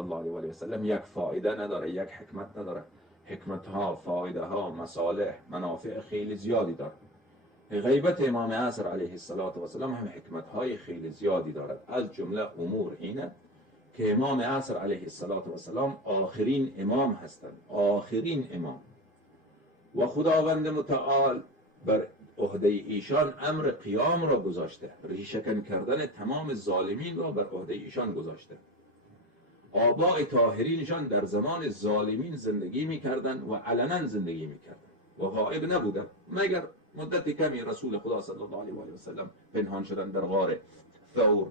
الله علیه و آله و سلم یک فایده نداره، یک حکمت نداره. حکمت ها، فایده ها، مصالح، منافع خیلی زیادی داره. غیبت امام عصر علیه السلام هم حکمت های خیلی زیادی دارد. از جمله امور اینه که امام عصر علیه السلام آخرین امام هستند، آخرین امام، و خداوند متعال بر عهده ایشان امر قیام را گذاشته، ریشه‌کن کردن تمام ظالمین را بر عهده ایشان گذاشته. آباء طاهرینشان در زمان ظالمین زندگی میکردن و علنا زندگی میکردن و غائب نبودن، مگر مدت کمی رسول خدا صلی الله علیه و آله و سلم پنهان شدن در غار ثور،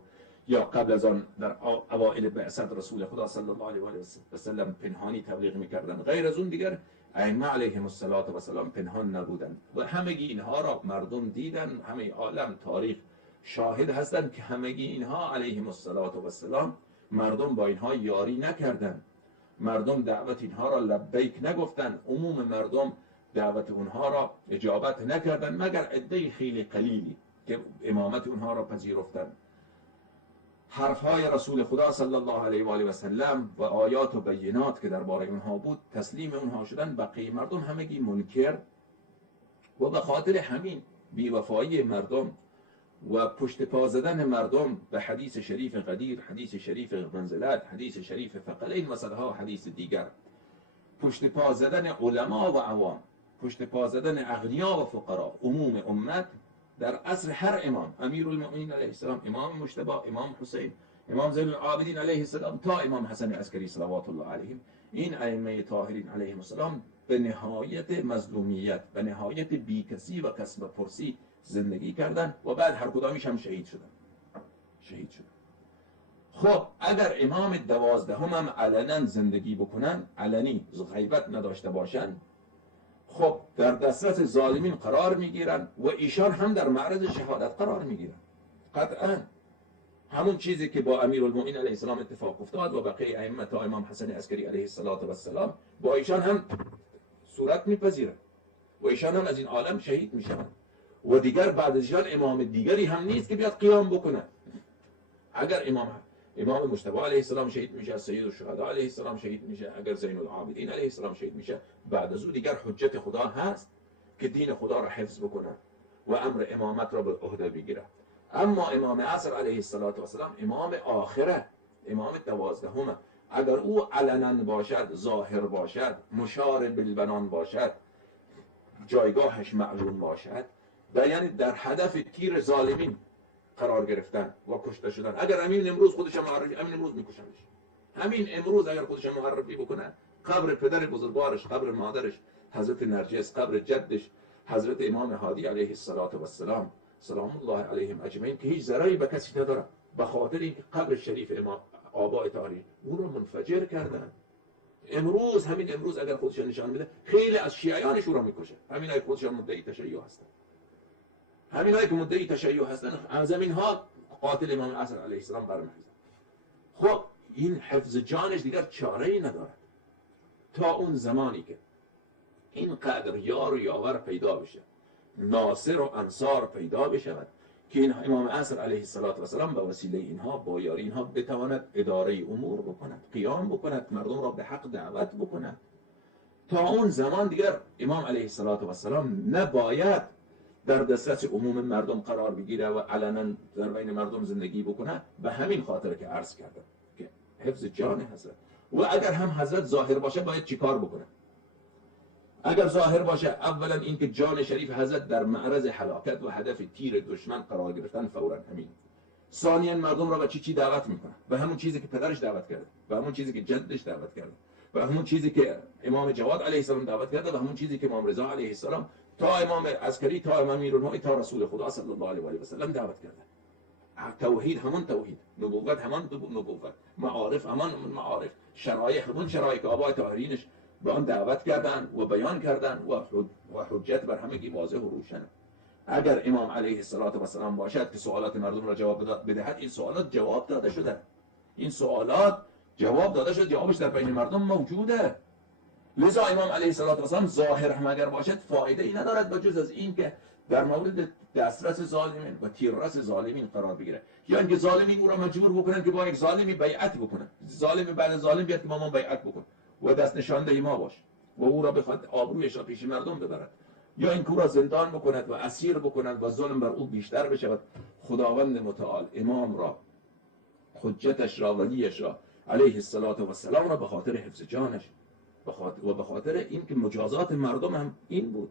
یا قبل از آن در اوائل بعثت رسول خدا صلی الله علیه و آله و سلم پنهانی تبلیغ میکردن. غیر از اون دیگر ائمه علیهم السلام پنهان نبودن و همگی اینها را مردم دیدن. همه عالم تاریخ شاهد هستند که همگی اینها علیهم السلام مردم با اینها یاری نکردند، مردم دعوت اینها را لبیک نگفتند، عموم مردم دعوت اونها را اجابت نکردند مگر عده خیلی قلیلی که امامت اونها را پذیرفتند. حرفهای رسول خدا صلی الله علیه و آله و سلم و آیات و بینات که درباره اونها بود تسلیم اونها شدن، بقیه مردم همگی منکر، و به خاطر همین بیوفایی مردم و پشت پا زدن مردم به حدیث شریف قدیر، حدیث شریف منزلت، حدیث شریف ثقلین و صدها حدیث دیگر، پشت پا زدن علما و عوام، پشت پا زدن اغنیا و فقرا، عموم امت در عصر هر امام، امیرالمؤمنین علیه السلام، امام مجتبی، امام حسین، امام زین العابدین علیه السلام تا امام حسن عسکری صلوات الله علیهم، این ائمه طاهرین علیهم السلام به نهایت مظلومیت، به نهایت بیکسی و کسب پرسی زندگی کردن و بعد هر کدامیش هم شهید شدن. خب اگر امام 12 هم علنا زندگی بکنن، علنی غیبت نداشته باشن، خب در دسترس ظالمین قرار میگیرن و ایشان هم در معرض شهادت قرار میگیرن. قطعا همون چیزی که با امیرالمؤمنین علیه السلام اتفاق افتاد و بقیه ائمه تا امام حسن عسکری علیه السلام با ایشان هم صورت میپذیره و ایشان هم از این عالم شهید میشن و دیگر بعد از ایشان امام دیگری هم نیست که بیاد قیام بکنه. اگر امام مجتبی علیه السلام شهید میشه، سید الشهدا علیه السلام شهید میشه، اگر زین العابدین علیه السلام شهید میشه، بعد از او دیگر حجت خدا هست که دین خدا را حفظ بکنه و امر امامت را به عهده بگیره. اما امام عصر علیه السلام امام آخره، امام 12 همه، اگر او علنا باشد، ظاهر باشد، مشار بالبنان باشد، جایگاهش معلوم باشد، یعنی در هدف تیر ظالمین قرار گرفتن و کشته شدن. اگر همین امروز خودش معرفی، همین امروز میکشنش، همین امروز اگر خودش معرفی بکنه، قبر پدر بزرگوارش، قبر مادرش حضرت نرجس، قبر جدش حضرت امام هادی علیه السلام سلام الله علیهم اجمعین که هیچ ضرری به کسی نداره، به خاطر اینکه قبر شریف امام آباء طاهرین اون رو منفجر کردن. امروز همین امروز اگر خودش نشان بده، خیلی از شیعیانش رو میکشه. همینای خودشان مدعی تشیع هستن، همینایی که مدعی تشیع هستن از اینها قاتل امام عصر علیه السلام برمی‌خیزن. خب این حفظ جانش دیگر چاره‌ای ندارد تا اون زمانی که این قدر یار و یاور پیدا بشه، ناصر و انصار پیدا بشود که این امام عصر علیه السلام به وسیله اینها، با یاری اینها بتواند اداره امور بکند، قیام بکند، مردم را به حق دعوت بکند. تا اون زمان دیگر امام علیه السلام نباید در دسترس عموم مردم قرار بگیره و علنا در بین مردم زندگی بکنه. به همین خاطر که عرض کردم که حفظ جان حضرت. و اگر هم حضرت ظاهر باشه باید چیکار بکنه؟ اگر ظاهر باشه، اولا اینکه جان شریف حضرت در معرض هلاکت و هدف تیر دشمن قرار گرفتن فورا همین. ثانیا مردم را به چی دعوت میکنه؟ به همون چیزی که پدرش دعوت کرده، به همون چیزی که جدش دعوت کرده، به همون چیزی که امام جواد علیه السلام دعوت کرده، به همون چیزی که امام رضا علیه السلام تا امام عسکری، تا امام امیرالمؤمنین، تا رسول خدا صلی الله علیه و آله و سلم دعوت کرده. توحید همان توحید، نبوت همان نبوت، معارف همان معارف، شرایع همان شرایع که آباء طاهرینش به آن دعوت کردن و بیان کردن و حجت بر همگی واضح و روشن. اگر امام علیه السلام باشد که سوالات مردم را جواب بدهد، این سوالات جواب داده شده، این سوالات جواب داده شده، جوابش در بین مردم موجوده. لذا امام علیه السلام ظاهر هم اگر باشد فایده ای ندارد بجز از این که در مورد دسترس ظالمین و تیررس ظالمین قرار بگیره، یا اینکه ظالمین او را مجبور بکنن که با یک ظالمی بیعت بکنن، ظالم بعد ظالم بیاد که با ما بیعت بکن و دست نشانده ما باش و او را بخواد آبرویش را پیش مردم ببرد، یا اینکه او را زندان بکند و اسیر بکند و ظلم بر او بیشتر بشود. خداوند متعال امام را، حجتش را، ولیش را علیه السلام را به خاطر حفظ جانش و به خاطر اینکه مجازات مردم هم این بود،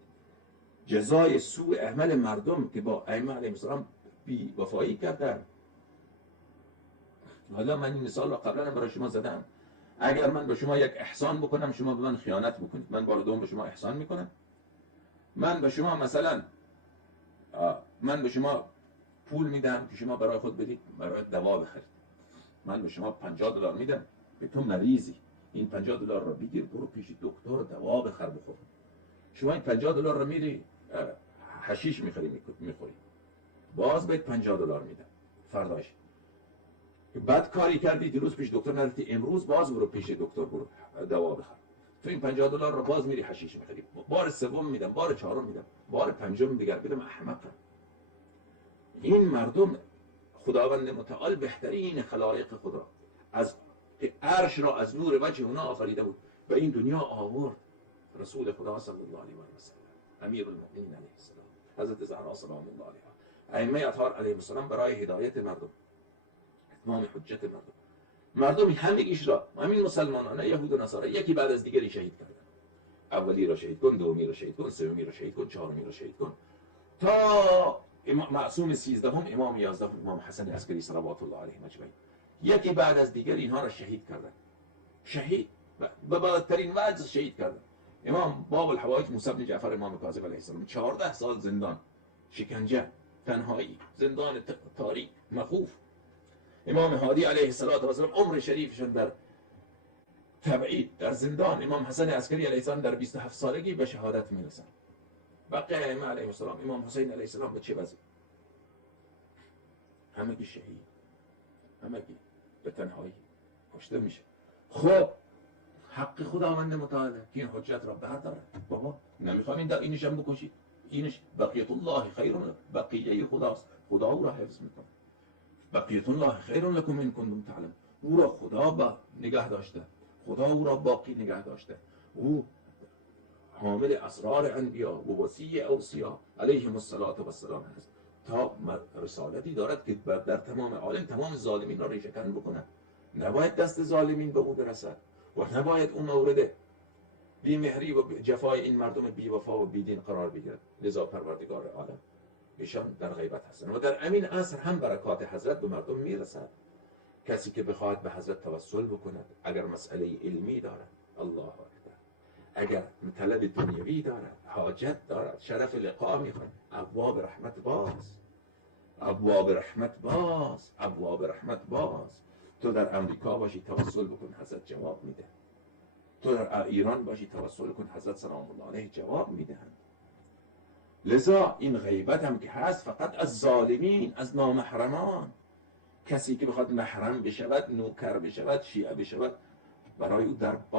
جزای سوء عمل مردم که با ائمه علیهم السلام بی وفایی کردن. حالا من این مثال را قبلا برای شما زدم. اگر من به شما یک احسان بکنم، شما به من خیانت بکنید، من بار دوم به شما احسان میکنم. من به شما مثلا من به شما پول میدم که شما برای خود بدید، برای دوا بخرید. من به شما $50 میدم که تو مریضی، این $50 را بگیر برو پیش دکتر دوا بخر بخور. شما این $50 را میری حشیش میخوری، باز بهت $50 میدم فرداش. بد کاری کردی، دیروز پیش دکتر نرفتی، امروز باز برو پیش دکتر برو دوا بخر. تو این $50 را باز میری حشیش میخوری، بار سوم میدم، بار چهارم میدم، بار پنجم دیگر بدم. احمقم. این مردم خداوند متعال بهترین خلایق خود را از عرش را از نور وجه اونا آفریده بود و این دنیا آورد. رسول خدا صلی الله علیه و سلم، امیر المؤمنین علیه السلام، حضرت زهرا سلام الله علیها، ائمه اطهار علیهم السلام برای هدایت مردم، اتمام حجت مردم همگیش را، همین مسلمانان یهود و نصارا یکی بعد از دیگری شهید کردن. اولی را شهید کن، دومی را شهید کن، سومی را شهید کن، چهارمی را شهید کن، تا معصوم 13 امام 11 امام حسن عسکری صلوات الله علیه اجمعین یکی بعد از دیگر اینها را شهید کردن. شهید به بدترین وجه شهید کردن. امام باب الحوائج موسی بن جعفر امام کاظم علیه السلام 14 سال زندان، شکنجه، تنهایی، زندان تاریک مخوف. امام هادی علیه السلام عمر شریفشان در تبعید در زندان. امام حسن عسکری علیه السلام در 27 سالگی به شهادت میرسن. بقیه ائمه علیهم السلام، امام حسین علیه السلام به چه وضع؟ همگی شهید، همگی به تنهایی کشته میشه. خب حق خداوند متعال که این حجت را برداره. بابا نمیخوام اینش هم بکشید، اینش بقیت الله خیر، بقیه خداست، خدا او را حفظ میکنه. بقیت الله خیر لکم ان کنتم تعلمون. او را خدا با نگه داشته، خدا او را باقی نگه داشته. او حامل اسرار انبیا و وصی اوصیا علیهم السلام هست تا رسالتی دارد که در تمام عالم تمام ظالمین را ریشه‌کن بکنه. نباید دست ظالمین به او برسد و نباید اون مورد بیمهری و جفای این مردم بیوفا و بیدین قرار بگیرد. لذا پروردگار عالم ایشان در غیبت هستند و در امین عصر هم برکات حضرت به مردم میرسد. کسی که بخواهد به حضرت توسل بکند، اگر مسئله علمی دارد، الله اکبر، اگر طلب دنیوی دارد، حاجت دارد، شرف لقا میخواد، ابواب رحمت باز، ابواب رحمت باز، ابواب رحمت باز. تو در امریکا باشی توسل بکن، حضرت جواب میده. تو در ایران باشی توسل کن، حضرت سلام الله علیه جواب میدهند. لذا این غیبت هم که هست فقط از ظالمین، از نامحرمان. کسی که بخواد محرم بشود، نوکر بشود، شیعه بشود، برای او در باب